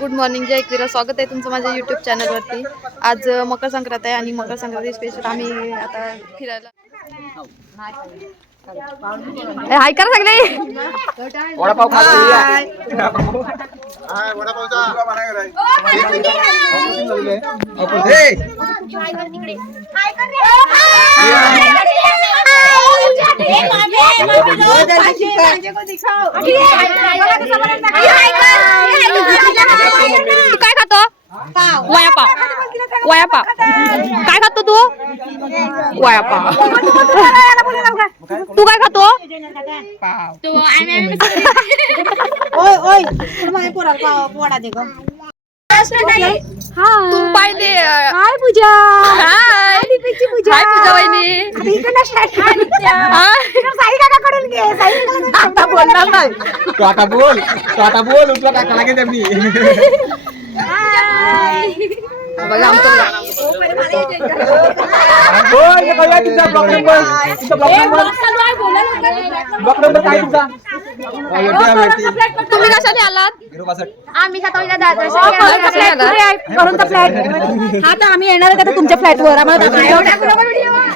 Good morning, जय एकविरा. स्वागत आहे तुमचं माझ्या यूट्यूब चॅनलवरती. आज मकर संक्रांत आहे आणि मकर संक्रांती स्पेशल आम्ही आता फिरायला हाय करा सगळे. वडापाव तू काय खातो? वडापाव. वडापाव काय खातो तू? वडापाव. तू काय खातो? तू पाहिले हाय पूजा. हाय पूजा वहिनी. आता बोलणार नाही. तू आता बोल उठला काकाला घे त्यांनी. बघा आमचं तुम्ही कशाने आलात? आम्ही आम्ही येणार आहे तुमच्या फ्लॅटवर आम्हाला.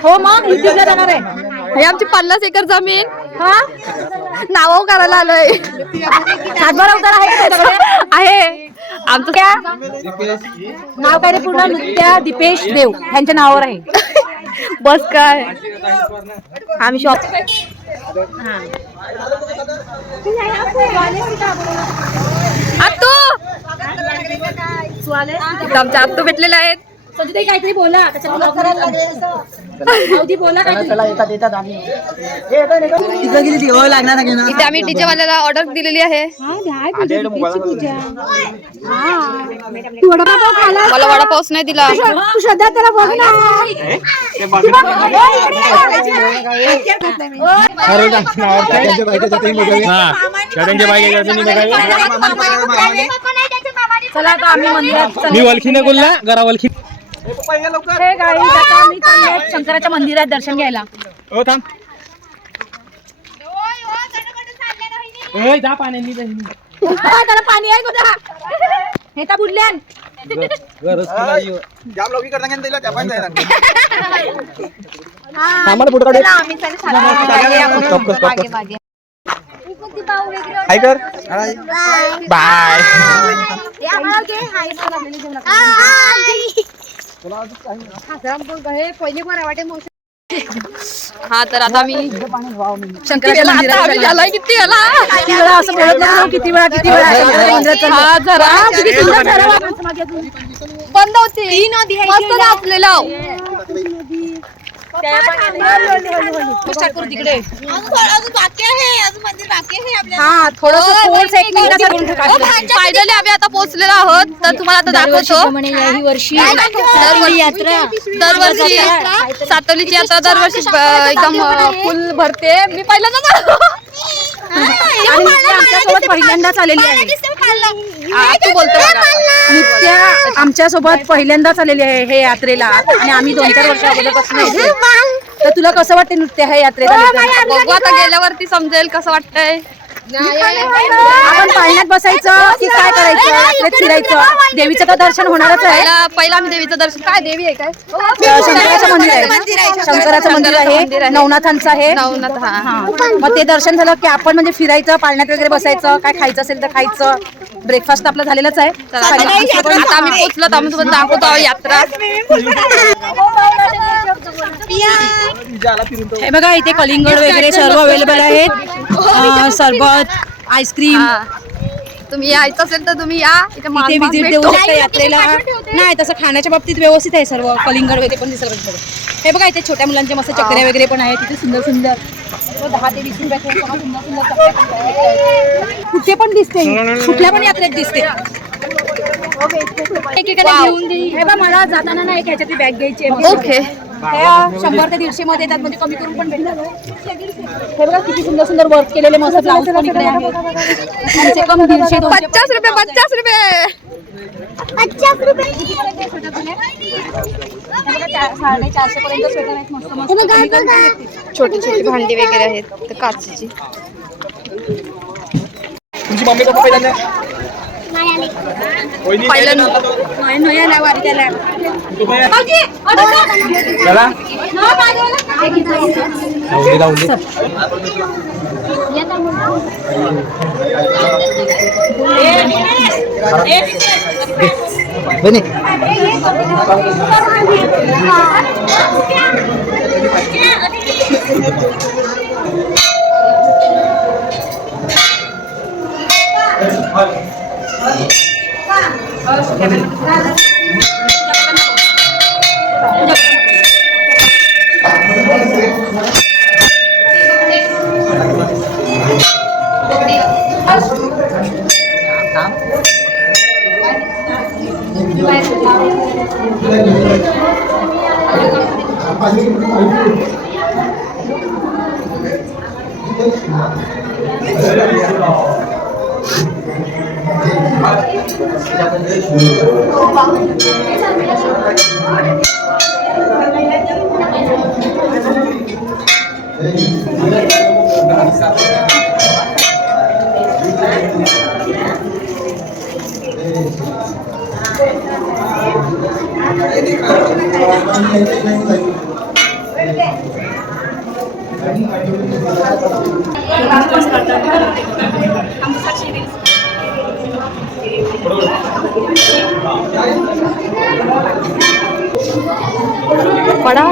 हो मग युट्यूबला जाणार आहे. हे आमची 50 एकर जमीन नाव करायला आलोय. हातभार उतार आहे आमचं काय नाव काय रे पूर्ण? नृत्या दीपेश देव यांच्या नावावर आहे. बस काय आम्ही शॉप. आमच्या आत्तू भेटलेले आहेत. संजूताई काहीतरी बोला बोला इथे आम्ही डीजे वाल्याला ऑर्डर दिलेली आहे. मला वडापावच नाही दिला. श्रद्धा त्याला बघ ना. चला आता आम्ही मंदिरात. मी वलखीने बोलला जरा वलखी. हे गाईज आता आम्ही चाललोय शंकराच्या मंदिरात दर्शन घ्यायला. हो थांब. जा पाण्यानी त्याला पाणी आहे कुठं? हे तर बुडल्यान. जाम लवकी करता गेला त्या पण जायला. हाय कर. बाय. हा तर आता मी शंकराच्या मंदिरात किती वेळा असं बोलत नाही. किती वेळा हा जरा बंद होती. मस्त नाचलेला तिकडे. फायनली आम्ही आता पोहोचलेलो आहोत. तर तुम्हाला आता दाखवतो. ही वर्षी यात्रा दरवर्षी सातवलीची यात्रा दरवर्षी एकदम फुल भरते. मी पहिल्यांदा आमच्यासोबत पहिल्यांदाच आलेली आहे. तू बोलतो नित्या आमच्यासोबत पहिल्यांदाच आलेली आहे हे यात्रेला. आणि आम्ही 2-4 वर्ष अगोदरपासून येतोय. तर तुला कसं वाटतं नृत्य हे यात्रेला? बघू आता गेल्यावरती समजेल कसं वाटतंय. आपण पाळण्यात बसायचं की काय करायचं? यात्रेत फिरायचं. देवीचं तर दर्शन होणारच आहे. पहिला आम्ही देवीचं दर्शन. काय देवी आहे काय? शंकराचं मंदिर आहे. शंकराचं मंदिर आहे. नवनाथांचं आहे. नवनाथ. हा मग ते दर्शन झालं की आपण म्हणजे फिरायचं, पाळण्यात वगैरे बसायचं. काय खायचं असेल तर खायचं. ब्रेकफास्ट आपलं झालेलंच आहे. आता आम्ही पोहोचलो. आम्ही तुम्हाला दाखवतो यात्रा. हे बघा इथे कलिंगड वगैरे सर्व अवेलेबल आहेत. सरबत, आईस्क्रीम. तुम्ही यायचं असेल तर तुम्ही या. इथे विजिट देऊ शकता यात्रेला. नाही तसं खाण्याच्या बाबतीत व्यवस्थित आहे सर्व. कलिंगड वगैरे पण दिसलं पाहिजे. हे बघा इथे छोट्या मुलांचे मस्त चकऱ्या वगैरे पण आहेत. तिथे सुंदर सुंदर 10 ते 20 रुपयाचे सुंदर सुंदर कुठे पण दिसते. कुठल्या पण यात्रेत दिसते. एकेकाला घेऊन दे. हे बघा मला जाताना ना एक ह्याच्यातली बॅग घ्यायची आहे. ओके. 100 ते 150 मध्ये येतात. म्हणजे कमी करून पण भेटतात. हे बघा किती सुंदर सुंदर वर्क केलेले मस्त ब्लाऊज पण इकडे आहेत. कमसे कम 150 50 रुपये 50 रुपये 50 रुपये. 450 पर्यंत स्वेटर आहेत मस्त मस्त. छोटी छोटी भांडी वगैरे आहेत तर काचेची. तुमची मम्मी पप्पा पहिल्यांदा पहिल्यांदा चला बने पडा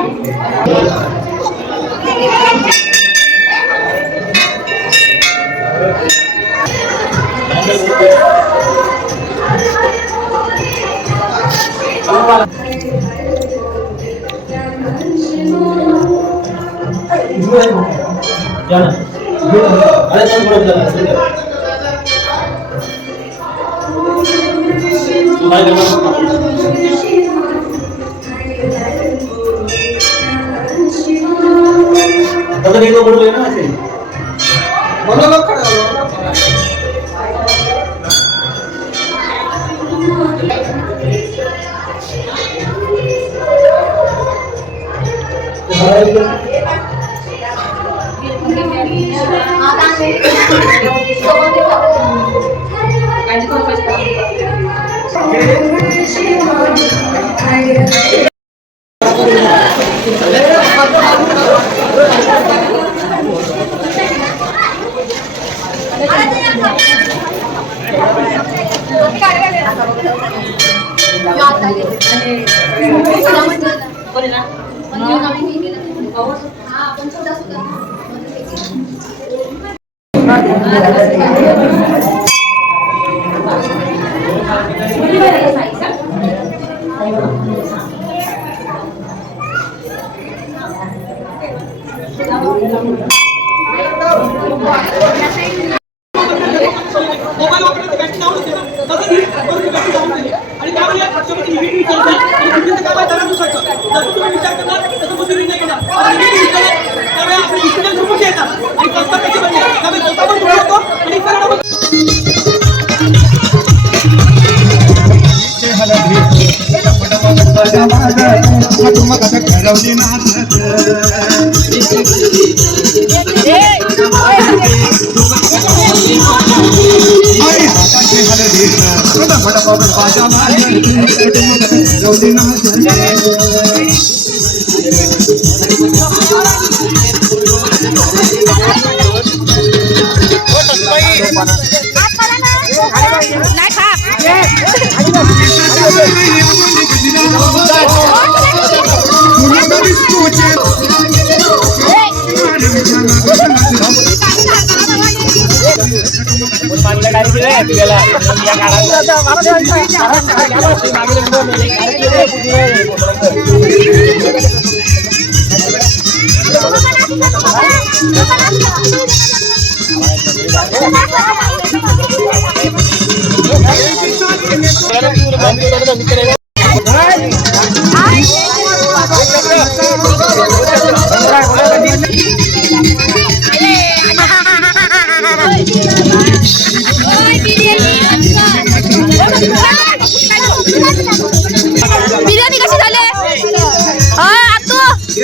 बिर्याणी कशी झाले?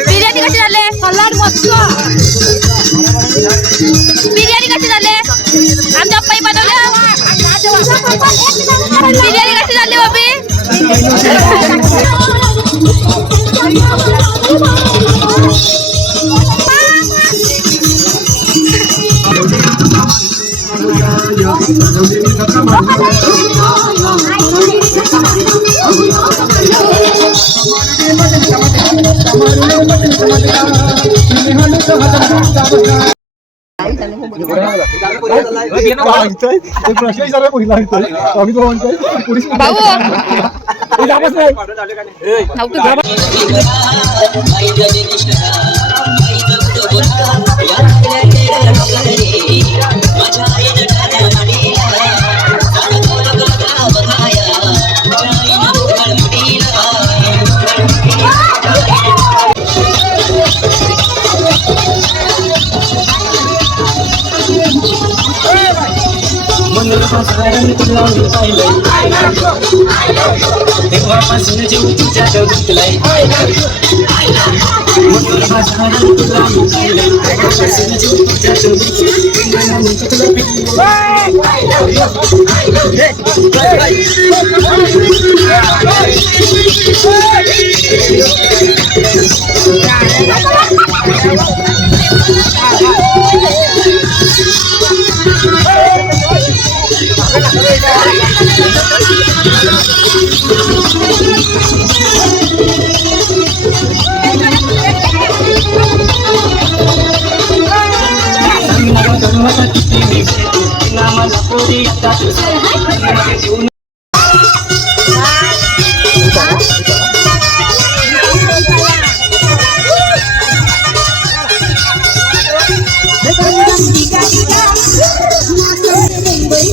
बिर्याणी कशी झाले? सलाड मस्त. बिर्याणी कशी झाले? आमच्या पै बनवल्या. प्रश्न विचारला पहिला आम्ही तो म्हणतोय पोलीस भाऊ जामच नाही नव्हतं घ्या. तेव्हापासून जीव तुझ्या गुंतलाय मुंबई